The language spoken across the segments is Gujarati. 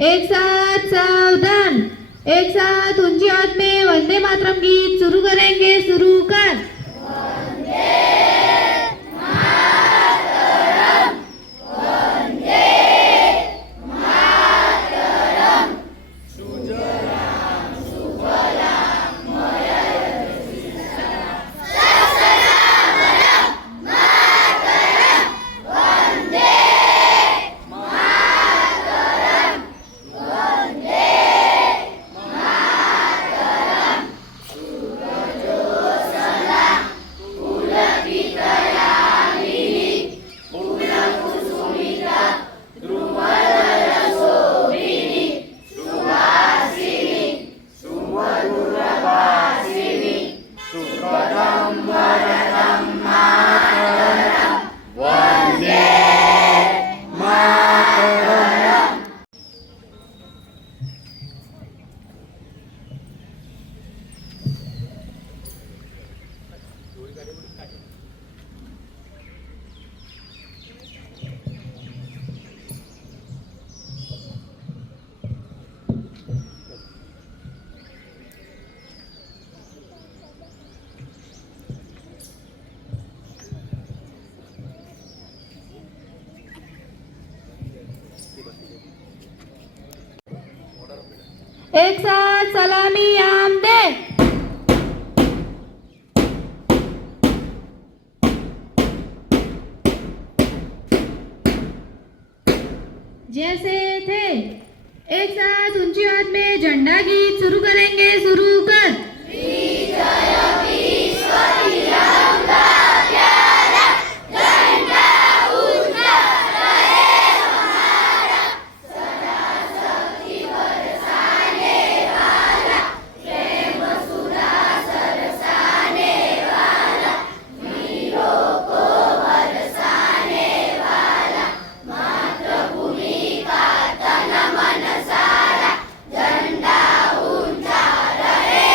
एक साथ सावधान, एक साथ ऊंची आवाज में वंदे मातरम गीत शुरू करेंगे। शुरू कर। एक साथ सलामी आम दे। जैसे थे। एक साथ ऊंची आवाज में झंडा गीत शुरू करेंगे। शुरू कर। झंडा ऊंचा रहे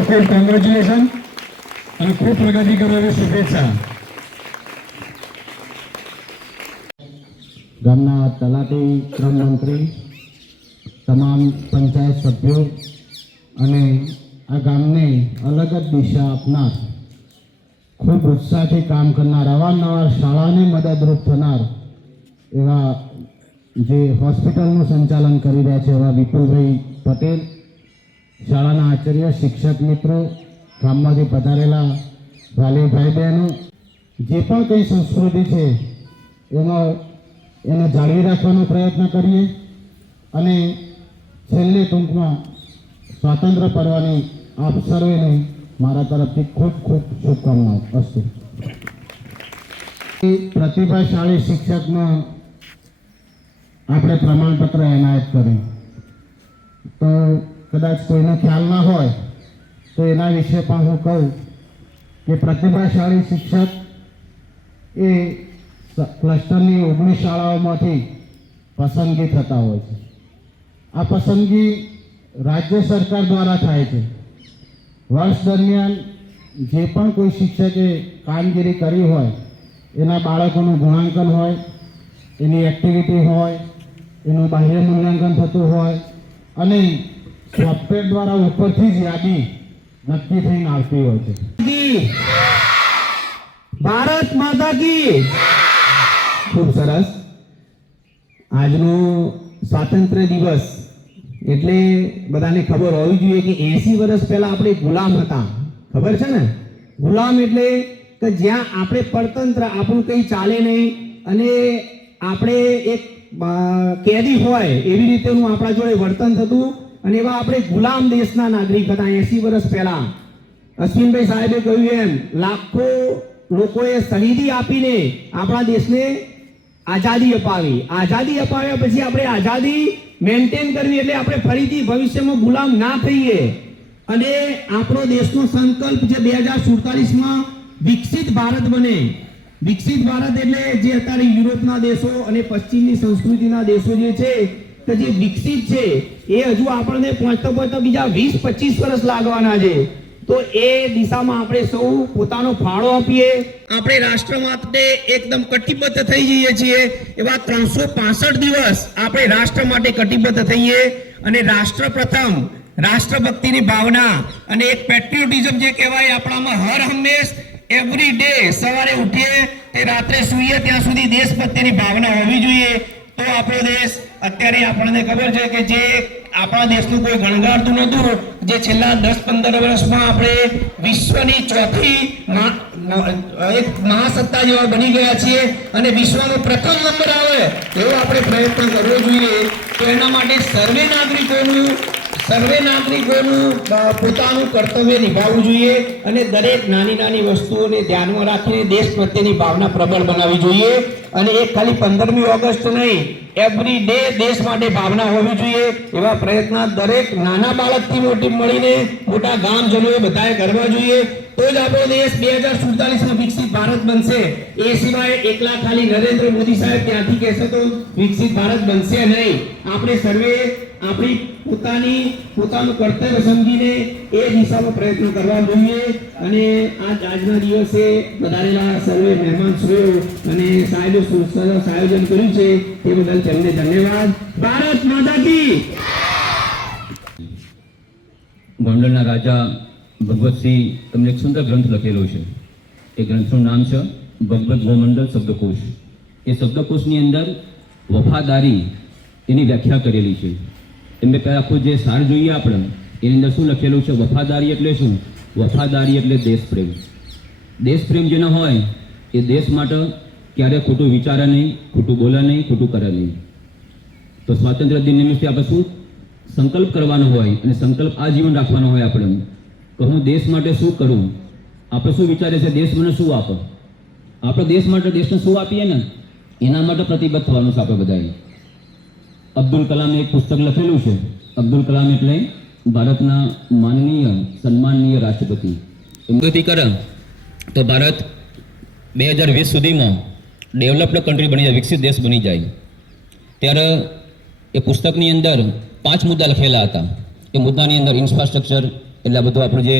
ખૂબ કોંગ્રેચ્યુલેશન અને ખૂબ પ્રગતિ કરો એવી શુભેચ્છા. ગામના તલાટી, ક્રમ મંત્રી, તમામ પંચાયત સભ્યો અને આ ગામને અલગ જ દિશા આપનાર, ખૂબ ઉત્સાહથી કામ કરનાર, અવારનવાર શાળાને મદદરૂપ થનાર એવા જે હોસ્પિટલનું સંચાલન કરી રહ્યા છે એવા વિપુલભાઈ પટેલ, શાળાના આચાર્ય, શિક્ષક મિત્રો, ગામમાંથી પધારેલા વાલી ભાઈ બહેનો, જે પણ કંઈ સંસ્કૃતિ છે એને જાળવી રાખવાનો પ્રયત્ન કરીએ અને છેલ્લે ટૂંકમાં સ્વાતંત્ર્ય પર્વની આપ સર્વેને મારા તરફથી ખૂબ ખૂબ શુભકામનાઓ. અસ્તુ. પ્રતિભાશાળી શિક્ષકનો આપણે પ્રમાણપત્ર એનાયત કર્યું, તો કદાચ કોઈને ખ્યાલ ના હોય તો એના વિશે પણ હું કહું કે પ્રતિભાશાળી શિક્ષક એ ક્લસ્ટરની 19 શાળાઓમાંથી પસંદગી થતા હોય છે. આ પસંદગી રાજ્ય સરકાર દ્વારા થાય છે. વર્ષ દરમિયાન જે પણ કોઈ શિક્ષકે કામગીરી કરી હોય એના બાળકોનું ગુણાંકન હોય, એની એક્ટિવિટી હોય, એનું બાહ્ય મૂલ્યાંકન થતું હોય અને સોફ્ટવેર દ્વારા ઉપરથી જ યાદી નક્કી થઈને આવતી હોય છે. ભારત માતા કી. ખૂબ સરસ. આજનો સ્વાતંત્ર્ય દિવસ એટલે બધાને ખબર હોવી જોઈએ કે 80 વર્ષ પહેલા આપણે ગુલામ હતા. ખબર છે ને? ગુલામ એટલે કે જ્યાં આપણે પરતંત્ર, આપણું કંઈ ચાલે નહીં અને આપણે એક કેદી હોય એવી રીતેનું આપણા જોડે વર્તન થતું અને એવા આપણે ગુલામ દેશના નાગરિક હતા 80 વર્ષ પહેલા. અશ્વિનભાઈ સાહેબે કહ્યું એમ લાખો લોકોએ શહીદી આપીને આપણા દેશને આઝાદી અપાવી. આઝાદી અપાવ્યા પછી આપણે આઝાદી મેન્ટેન કરવી એટલે આપણે ફરીથી ભવિષ્યમાં ગુલામ ના થઈએ અને આપણો દેશનો સંકલ્પ છે 2047માં વિકસિત ભારત બને. વિકસિત ભારત એટલે જે અત્યારે યુરોપના દેશો અને પશ્ચિમની સંસ્કૃતિના દેશો જે છે કે જે વિકસિત છે એ હજુ આપણને પહોંચતા બીજા 20-25 વર્ષ લાગવાના છે. તો એ દિશામાં આપણે સૌ પોતાનો ફાળો આપીએ. આપણે રાષ્ટ્ર માટે એકદમ કટિબદ્ધ થઈ જઈએ છીએ. એવા 365 દિવસ આપણે રાષ્ટ્ર માટે કટિબદ્ધ થઈએ અને રાષ્ટ્ર પ્રથમ, રાષ્ટ્રભક્તિની ભાવના અને એક પેટ્રિયોટિઝમ જે કહેવાય આપણામાં હર હંમેશ એવરી ડે સવારે ઉઠીએ તે રાત્રે સૂઈએ ત્યાં સુધી દેશભક્તિની ભાવના હોવી જોઈએ. તો આપણો દેશ અત્યારે આપણને ખબર છે કે જે આપણા દેશનું કોઈ ગણગારતું નહોતું, જે છેલ્લા 10-15 વર્ષમાં આપણે વિશ્વની ચોથી એક મહાસત્તા જેવા બની ગયા છીએ અને વિશ્વનો પ્રથમ નંબર આવે એવો આપણે પ્રયત્ન કરવો જોઈએ. તો એના માટે સર્વે નાગરિકોનું પોતાનું કર્તવ્ય નિભાવવું જોઈએ અને દરેક નાની નાની વસ્તુઓને ધ્યાનમાં રાખીને દેશ પ્રત્યેની ભાવના પ્રબળ બનાવવી જોઈએ. અને એક ખાલી 15મી ઓગસ્ટ નહીં, એવરી ડે દેશ માટે ભાવના હોવી જોઈએ. એવા પ્રયત્ન દરેક નાના બાળકથી મળીને મોટા ગામજનોએ બધાએ કરવા જોઈએ. તો જ આપણો દેશ 2047માં વિકસિત ભારત બનશે. એ સિવાય એકલા ખાલી નરેન્દ્ર મોદી સાહેબ ત્યાંથી કહેશે તો વિકસિત ભારત બનશે નહીં. આપણે સર્વે આપણી પોતાનું કર્તવ્ય સમજીને એ દિશામાં પ્રયત્ન કરવા જોઈએ. અને આજના દિવસે વધારેલા સર્વે મહેમાનશ્રીઓ અને સાહેબે સરસ આયોજન કર્યું છે તે બદલ તેમને ધન્યવાદ. ભારત માતા કી. ગોંડલના રાજા ભગવતસિંહ તમને એક સુંદર ગ્રંથ લખેલો છે. એ ગ્રંથનું નામ છે ભગવત ગોમંડલ શબ્દકોશ. એ શબ્દકોશની અંદર વફાદારી એની વ્યાખ્યા કરેલી છે. એમને પહેલાં આખું જે સાર જોઈએ આપણે એની અંદર શું લખેલું છે? વફાદારી એટલે શું? વફાદારી એટલે દેશપ્રેમ. દેશપ્રેમ જેનો હોય એ દેશ માટે ક્યારેય ખોટું વિચારે નહીં, ખોટું બોલે નહીં, ખોટું કરે નહીં. તો સ્વાતંત્ર્ય દિન નિમિત્તે આપણે શું સંકલ્પ કરવાનો હોય અને સંકલ્પ આજીવન રાખવાનો હોય આપણે કે હું દેશ માટે શું કરું. આપણે શું વિચારે છે? દેશ મને શું આપે? આપણે દેશ માટે દેશને શું આપીએ ને એના માટે પ્રતિબદ્ધ થવાનું છે આપણે બધાએ. અબ્દુલ કલામે એક પુસ્તક લખેલું છે. અબ્દુલ કલામ એટલે ભારતના માનનીય સન્માનનીય રાષ્ટ્રપતિ. પ્રગતિ કરે તો ભારત 2020 સુધીમાં ડેવલપ્ડ કન્ટ્રી બની જાય, વિકસિત દેશ બની જાય. ત્યારે એ પુસ્તકની અંદર 5 મુદ્દા લખેલા હતા. એ મુદ્દાની અંદર ઇન્ફ્રાસ્ટ્રક્ચર, એટલે આ બધું આપણું જે